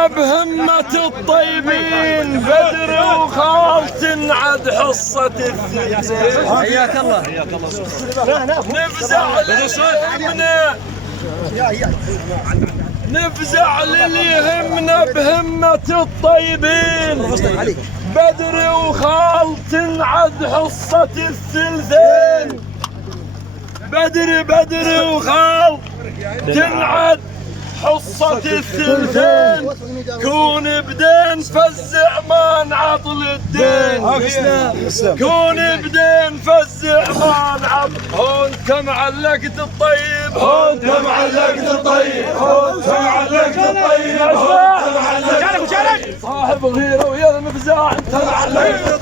يهمنا بهمة الطيبين بدر وخال تنعد حصة الثلثين. حياك الله. نفزع للي يهمنا بهمة الطيبين بدر وخال تنعد حصة الثلثين. بدر وخال تنعد حصة الثلثين. كون بدين فزع ما نعطل الدين. كون بدين فزع ما نعطل. هون كم علقت الطيب، هون كم علقت الطيب، هون كم علقت الطيب، هون كم علقت الطيب. صاحب غيره ويا المفزع انت معلقت